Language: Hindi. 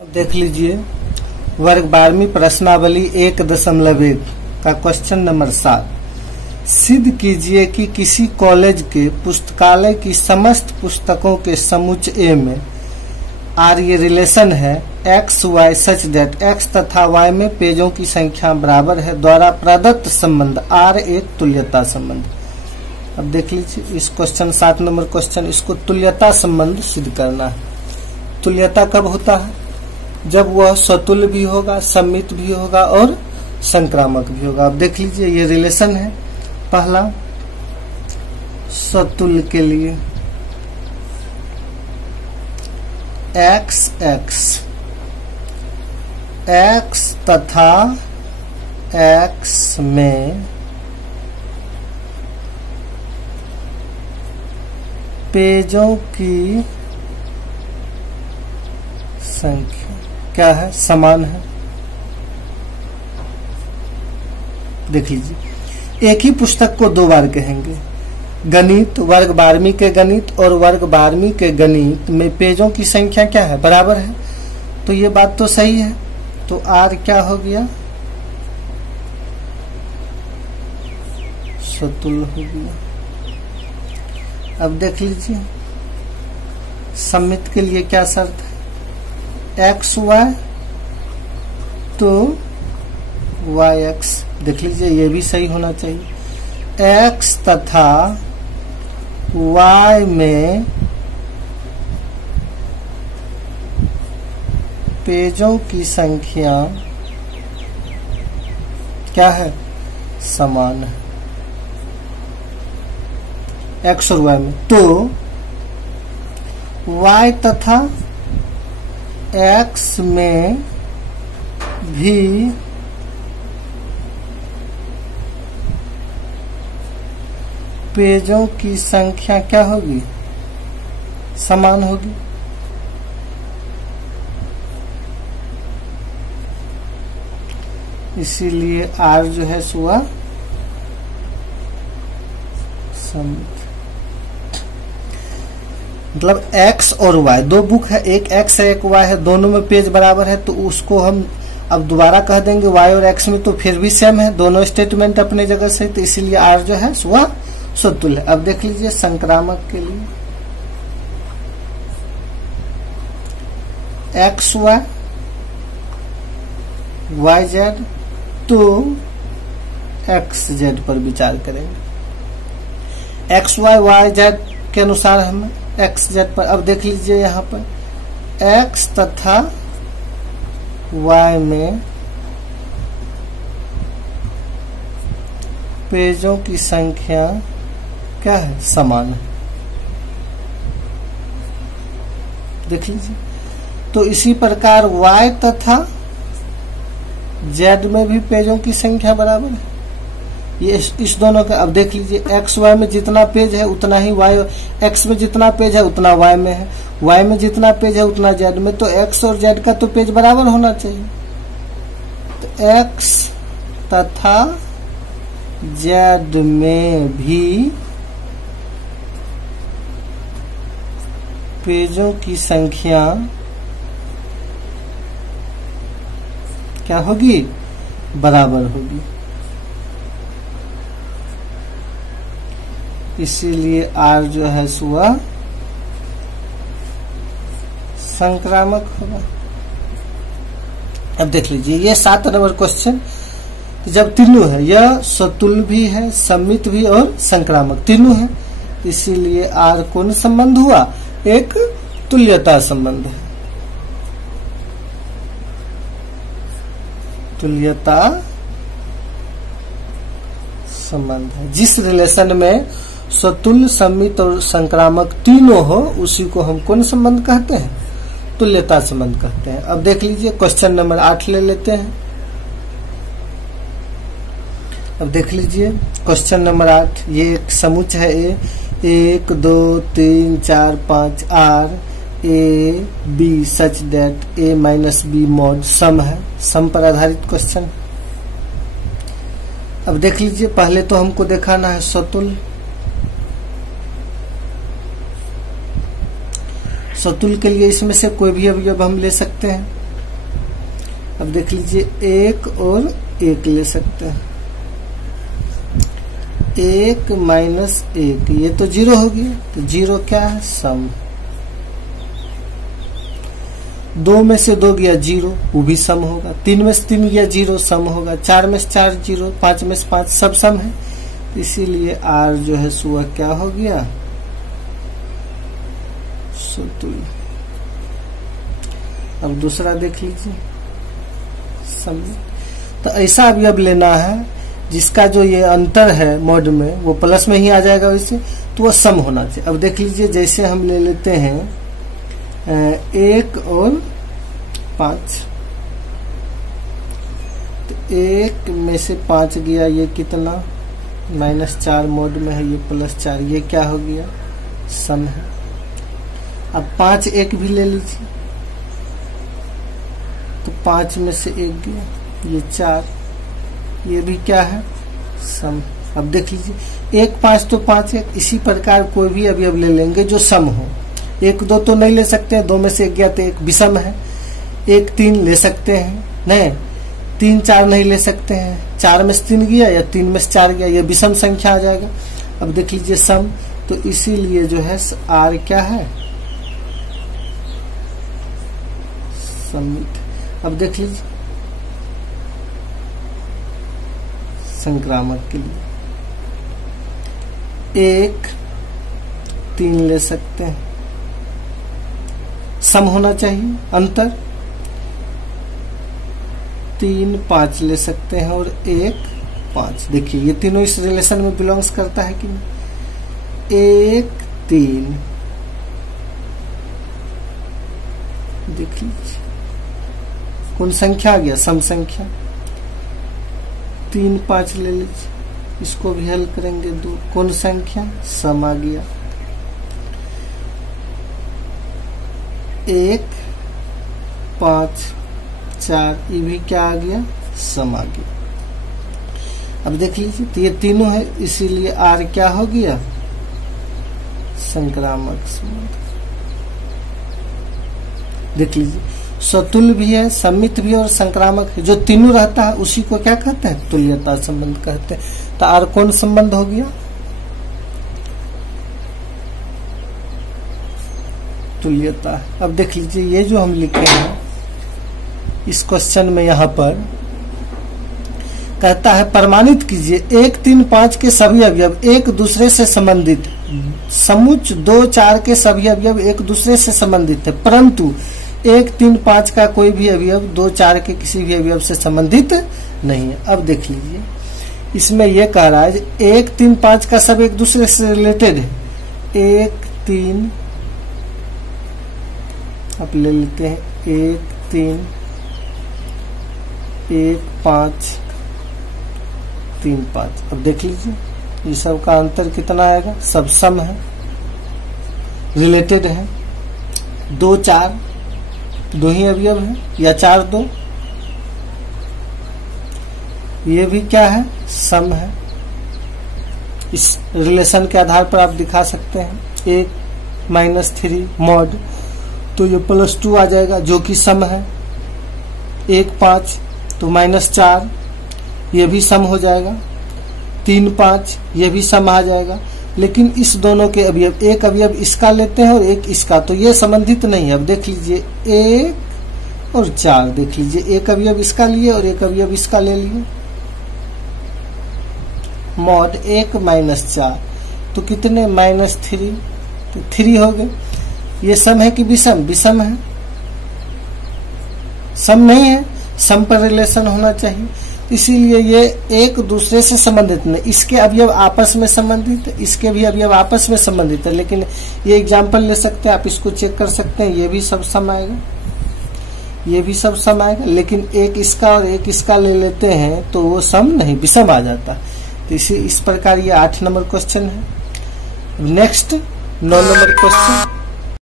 देख लीजिए वर्ग 12वीं प्रश्नावली 1.1 का क्वेश्चन नंबर 7। सिद्ध कीजिए कि किसी कॉलेज के पुस्तकालय की समस्त पुस्तकों के समुच्चय में आर ये रिलेशन है X Y such that X तथा वाई में पेजों की संख्या बराबर है द्वारा प्रदत्त संबंध आर एक तुल्यता संबंध। अब देख लीजिए इस क्वेश्चन 7 नंबर क्वेश्चन, इसको तुल्यता संबंध सिद्ध करना है। तुल्यता कब होता है? जब वह स्वतुल्य भी होगा, सम्मित भी होगा और संक्रामक भी होगा। अब देख लीजिए ये रिलेशन है। पहला स्वतुल्य के लिए एक्स एक्स एक्स तथा एक्स में पेजों की संख्या क्या है? समान है। देख लीजिए एक ही पुस्तक को दो बार कहेंगे। गणित वर्ग 12वीं के गणित और वर्ग 12वीं के गणित में पेजों की संख्या क्या है? बराबर है। तो ये बात तो सही है। तो आर क्या हो गया? स्वतुल्य हो गया। अब देख लीजिए सम्मित के लिए क्या शर्त है? एक्स वाई तो वाई एक्स। देख लीजिए ये भी सही होना चाहिए। एक्स तथा वाई में पेजों की संख्या क्या है? समान है एक्स और वाई में। तो वाई तथा एक्स में भी पेजों की संख्या क्या होगी? समान होगी। इसीलिए आर जो है सुआ सम्मित। मतलब x और y दो बुक है, एक x है एक y है, दोनों में पेज बराबर है। तो उसको हम अब दोबारा कह देंगे y और x में तो फिर भी सेम है, दोनों स्टेटमेंट अपने जगह से। तो इसीलिए r जो है वह स्वतुल्य है। अब देख लीजिए संक्रामक के लिए एक्स वाई वाई जेड, तो एक्स जेड पर विचार करेंगे। एक्स वाई वाई जेड के अनुसार हम एक्स जेड पर। अब देख लीजिए यहाँ पर एक्स तथा वाई में पेजों की संख्या क्या है? समान है। देख लीजिए तो इसी प्रकार y तथा z में भी पेजों की संख्या बराबर है। ये इस दोनों का। अब देख लीजिए एक्स वाई में जितना पेज है उतना ही वाई, एक्स में जितना पेज है उतना वाई में है, वाई में जितना पेज है उतना जेड में। तो एक्स और जेड का तो पेज बराबर होना चाहिए। तो एक्स तथा जेड में भी पेजों की संख्या क्या होगी? बराबर होगी। इसीलिए आर जो है वह संक्रामक होगा। अब देख लीजिए ये 7 नंबर क्वेश्चन, जब तीनों है, यह स्वतुल्य भी है, सम्मित भी और संक्रामक तीनों है। इसीलिए आर कौन संबंध हुआ? एक तुल्यता संबंध है। तुल्यता संबंध है। जिस रिलेशन में स्वतुल्य, सम्मित और संक्रामक तीनों हो उसी को हम कौन संबंध कहते हैं? तुल्यता संबंध कहते हैं। अब देख लीजिए क्वेश्चन नंबर 8 ले लेते हैं। अब देख लीजिए क्वेश्चन नंबर 8, ये एक समुच्चय है A 1 2 3 4 5 are A B such that A minus B mod सम है। सम पर आधारित क्वेश्चन। अब देख लीजिए पहले तो हमको दिखाना है स्वतुल्य। सतुल के लिए इसमें से कोई भी अवयव हम ले सकते हैं। अब देख लीजिए 1 और 1 ले सकते हैं, 1 माइनस 1 ये तो 0 हो गया, तो 0 क्या है सम। 2 में से 2 गया 0 वो भी सम होगा, 3 में से 3 गया 0 सम होगा, 4 में से 4 0, 5 में से 5 सब सम है, इसीलिए R जो है वह क्या हो गया समतुल्य। अब दूसरा देख लीजिए सम। तो ऐसा अवयव लेना है जिसका जो ये अंतर है मॉड में वो प्लस में ही आ जाएगा, वैसे तो वह सम होना चाहिए। अब देख लीजिए जैसे हम ले लेते हैं 1 और 5, तो 1 में से 5 गया ये कितना -4 मोड में है, ये +4, ये क्या हो गया सम है। अब 5 1 भी ले लीजिए, तो 5 में से 1 गया ये 4, ये भी क्या है सम। अब देख लीजिए 1 5 तो 5 1, इसी प्रकार कोई भी अवयव ले लेंगे जो सम हो। 1 2 तो नहीं ले सकते हैं, 2 में से 1 गया तो 1 विषम है। 1 3 ले सकते हैं, नहीं 3 4 नहीं ले सकते हैं, 4 में से 3 गया या 3 में से 4 गया, ये विषम संख्या आ जाएगा। अब देख लीजिए सम, तो इसीलिए जो है R क्या है समित। अब देख लीजिए संक्रामक के लिए 1 3 ले सकते हैं, सम होना चाहिए अंतर। 3 5 ले सकते हैं और 1 5, देखिए ये तीनों इस रिलेशन में बिलोंग्स करता है कि नहीं। 1 3 देख लीजिए कौन संख्या आ गया सम संख्या। 3 5 ले लीजिए, इसको भी हल करेंगे 2, कौन संख्या सम आ गया। 1 5 4 ये भी क्या आ गया सम आ गया। अब देख लीजिए तो ये तीनों है, इसीलिए R क्या हो गया संक्रामक संबंध। देख लीजिए स्वतुल्य भी है, सम्मित भी और संक्रामक है, जो तीनों रहता है उसी को क्या कहते हैं तुल्यता संबंध कहते हैं। तो R कौन संबंध हो गया तुल्यता। अब देख लीजिए ये जो हम लिखे हैं इस क्वेश्चन में यहाँ पर कहता है प्रमाणित कीजिए 1 3 5 के सभी अवयव एक दूसरे से संबंधित, समुच्च 2 4 के सभी अवयव एक दूसरे से संबंधित है, परंतु 1 3 5 का कोई भी अवयव 2 4 के किसी भी अवयव से संबंधित नहीं है। अब देख लीजिए इसमें यह कह रहा है 1 3 5 का सब एक दूसरे से रिलेटेड है। 1 3 अब ले लेते हैं 1 3 1 5 3 5। अब देख लीजिए ये सब का अंतर कितना आएगा, सब सम है, रिलेटेड है। 2 4 2 ही अवयव है या 4 2, ये भी क्या है सम है। इस रिलेशन के आधार पर आप दिखा सकते हैं 1 -3 मॉड, तो ये +2 आ जाएगा जो कि सम है। 1 5 तो -4 ये भी सम हो जाएगा। 3 5 ये भी सम आ जाएगा। लेकिन इस दोनों के अवयव, एक अवयव इसका लेते हैं और एक इसका, तो ये संबंधित नहीं है। अब देख लीजिए 1 और 4 देख लीजिए, एक अवयव इसका लिए और एक अवयव इसका ले लिए। मॉड 1 -4 तो कितने -3, तो 3 हो गए। ये सम है कि विषम, विषम है, सम नहीं है, सम पर रिलेशन होना चाहिए, इसीलिए ये एक दूसरे से संबंधित नहीं। इसके अवयव आपस में संबंधित है, इसके भी अवयव आपस में संबंधित है, लेकिन ये एग्जाम्पल ले सकते हैं, आप इसको चेक कर सकते हैं, ये भी सब सम आएगा, ये भी सब सम आएगा, लेकिन एक इसका और एक इसका ले लेते हैं तो वो सम नहीं विषम आ जाता। तो इस प्रकार ये 8 नंबर क्वेश्चन है। Next 9 number question,